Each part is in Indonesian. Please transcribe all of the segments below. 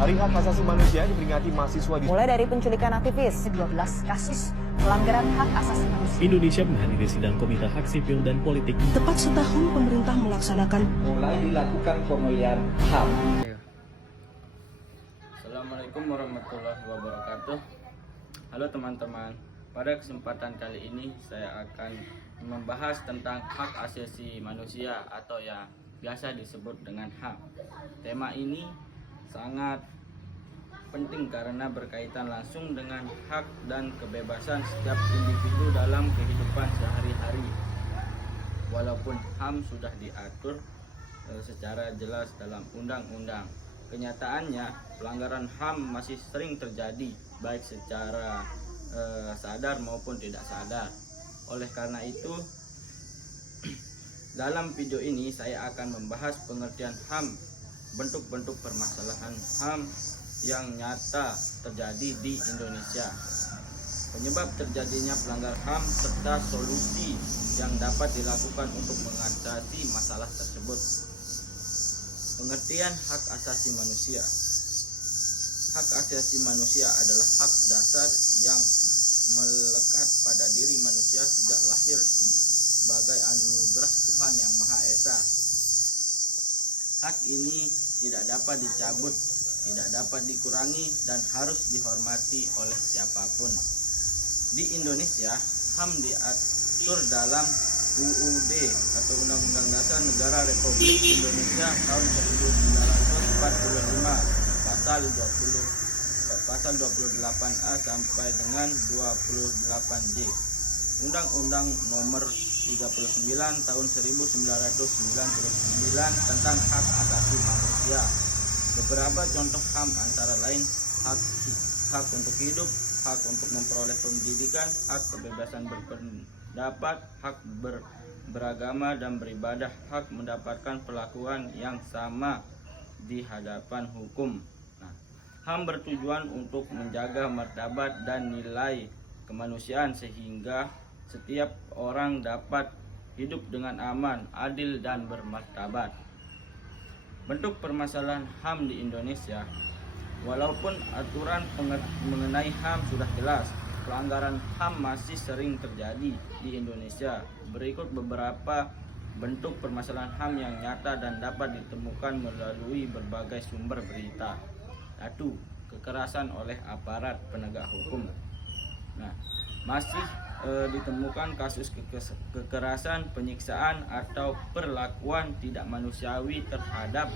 Hari Hak Asasi Manusia diperingati mahasiswa di Mulai dari penculikan aktivis, 12 kasus pelanggaran hak asasi manusia. Indonesia menghadiri sidang Komite Hak Sipil dan Politik. Tepat setahun pemerintah melaksanakan mulai dilakukan pemilihan HAM. Assalamualaikum warahmatullahi wabarakatuh. Halo teman-teman, pada kesempatan kali ini saya akan membahas tentang hak asasi manusia atau yang biasa disebut dengan HAM. Tema ini sangat penting karena berkaitan langsung dengan hak dan kebebasan setiap individu dalam kehidupan sehari-hari. Walaupun HAM sudah diatur secara jelas dalam undang-undang, kenyataannya pelanggaran HAM masih sering terjadi baik secara sadar maupun tidak sadar. Oleh karena itu, dalam video ini saya akan membahas pengertian HAM, bentuk-bentuk permasalahan HAM yang nyata terjadi di Indonesia, penyebab terjadinya pelanggaran HAM, serta solusi yang dapat dilakukan untuk mengatasi masalah tersebut. Pengertian hak asasi manusia. Hak asasi manusia adalah hak dasar yang melekat pada diri manusia sejak lahir sebagai anugerah Tuhan Yang Maha Esa. Hak ini tidak dapat dicabut, tidak dapat dikurangi, dan harus dihormati oleh siapapun. Di Indonesia, HAM diatur dalam UUD atau Undang-Undang Dasar Negara Republik Indonesia tahun 1945, pasal 28A sampai dengan 28J. Undang-Undang Nomor 39 tahun 1999 tentang hak asasi manusia. Beberapa contoh HAM antara lain hak untuk hidup, hak untuk memperoleh pendidikan, hak kebebasan berpendapat, hak beragama dan beribadah, hak mendapatkan perlakuan yang sama di hadapan hukum. HAM bertujuan untuk menjaga martabat dan nilai kemanusiaan sehingga setiap orang dapat hidup dengan aman, adil, dan bermartabat. Bentuk permasalahan HAM di Indonesia. Walaupun aturan mengenai HAM sudah jelas, pelanggaran HAM masih sering terjadi di Indonesia. Berikut beberapa bentuk permasalahan HAM yang nyata dan dapat ditemukan melalui berbagai sumber berita. 1. Kekerasan oleh aparat penegak hukum. Masih ditemukan kasus kekerasan, penyiksaan, atau perlakuan tidak manusiawi terhadap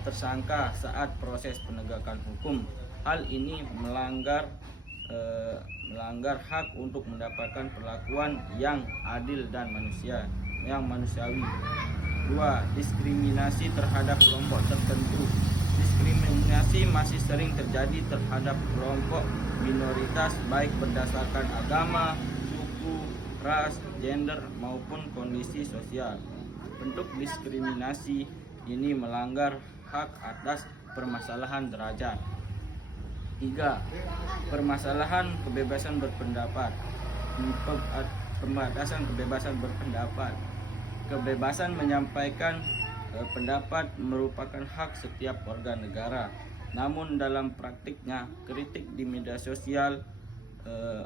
tersangka saat proses penegakan hukum. Hal ini melanggar hak untuk mendapatkan perlakuan yang adil dan manusiawi. 2. Diskriminasi terhadap kelompok tertentu. Diskriminasi masih sering terjadi terhadap kelompok minoritas baik berdasarkan agama, suku, ras, gender maupun kondisi sosial. Bentuk diskriminasi ini melanggar hak atas permasalahan derajat. 3. Permasalahan kebebasan berpendapat. Pembatasan kebebasan berpendapat. Kebebasan menyampaikan pendapat merupakan hak setiap warga negara. Namun dalam praktiknya, kritik di media sosial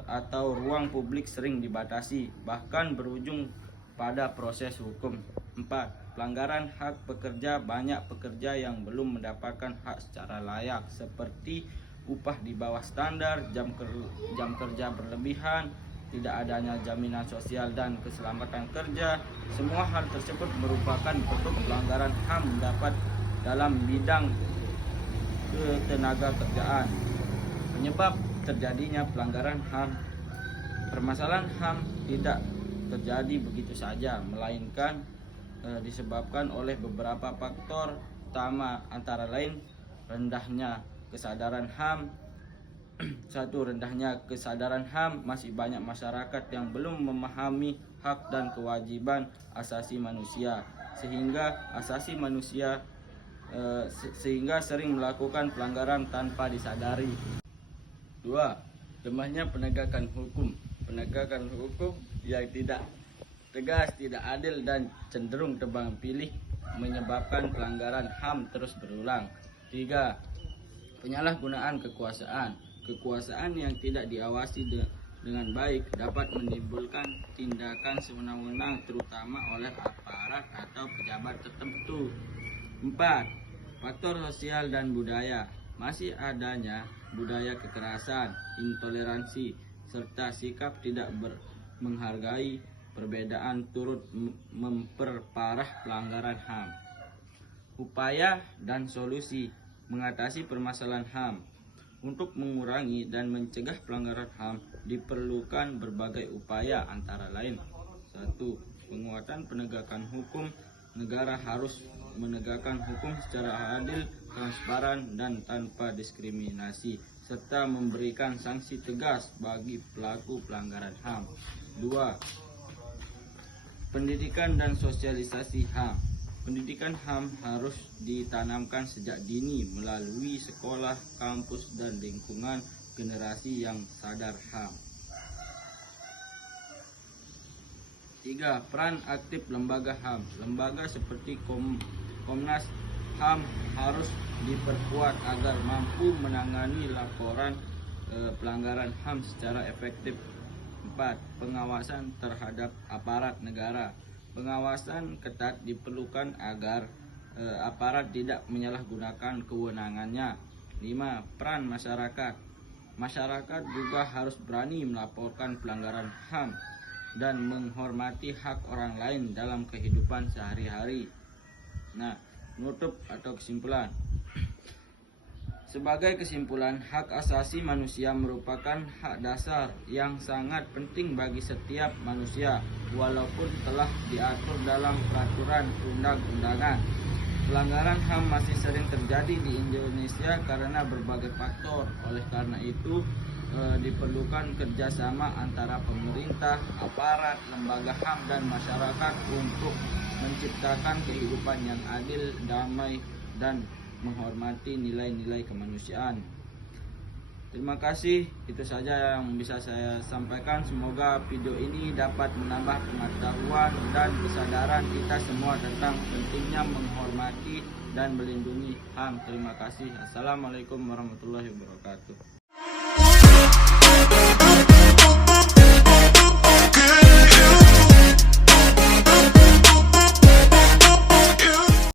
atau ruang publik sering dibatasi, bahkan berujung pada proses hukum. 4. Pelanggaran hak pekerja. Banyak pekerja yang belum mendapatkan hak secara layak, seperti upah di bawah standar, jam kerja berlebihan, tidak adanya jaminan sosial dan keselamatan kerja. Semua hal tersebut merupakan bentuk pelanggaran HAM dapat dalam bidang ketenaga kerjaan. Penyebab terjadinya pelanggaran HAM. Permasalahan HAM tidak terjadi begitu saja, melainkan disebabkan oleh beberapa faktor utama, antara lain rendahnya kesadaran HAM. 1. Rendahnya kesadaran HAM. Masih banyak masyarakat yang belum memahami hak dan kewajiban asasi manusia sehingga sering melakukan pelanggaran tanpa disadari. 2. Lemahnya penegakan hukum. Penegakan hukum yang tidak tegas, tidak adil, dan cenderung tebang pilih menyebabkan pelanggaran HAM terus berulang. 3. Penyalahgunaan kekuasaan. Kekuasaan yang tidak diawasi dengan baik dapat menimbulkan tindakan sewenang-wenang terutama oleh aparat atau pejabat tertentu. 4. Faktor sosial dan budaya. Masih adanya budaya kekerasan, intoleransi, serta sikap tidak menghargai perbedaan turut memperparah pelanggaran HAM. Upaya dan solusi mengatasi permasalahan HAM. Untuk mengurangi dan mencegah pelanggaran HAM diperlukan berbagai upaya antara lain. 1. Penguatan penegakan hukum. Negara harus menegakkan hukum secara adil, transparan, dan tanpa diskriminasi, serta memberikan sanksi tegas bagi pelaku pelanggaran HAM. 2. Pendidikan dan sosialisasi HAM. Pendidikan HAM harus ditanamkan sejak dini melalui sekolah, kampus, dan lingkungan generasi yang sadar HAM. 3. Peran aktif lembaga HAM. Lembaga seperti Komnas HAM harus diperkuat agar mampu menangani laporan pelanggaran HAM secara efektif. 4. Pengawasan terhadap aparat negara. Pengawasan ketat diperlukan agar aparat tidak menyalahgunakan kewenangannya. 5. Peran masyarakat. Masyarakat juga harus berani melaporkan pelanggaran HAM dan menghormati hak orang lain dalam kehidupan sehari-hari. Nah, nutup atau kesimpulan. Sebagai kesimpulan, hak asasi manusia merupakan hak dasar yang sangat penting bagi setiap manusia, walaupun telah diatur dalam peraturan undang-undangan. Pelanggaran HAM masih sering terjadi di Indonesia karena berbagai faktor. Oleh karena itu, diperlukan kerjasama antara pemerintah, aparat, lembaga HAM, dan masyarakat untuk menciptakan kehidupan yang adil, damai, dan menghormati nilai-nilai kemanusiaan. Terima kasih, itu saja yang bisa saya sampaikan. Semoga video ini dapat menambah pengetahuan dan kesadaran kita semua tentang pentingnya menghormati dan melindungi HAM. Terima kasih. Assalamualaikum warahmatullahi wabarakatuh.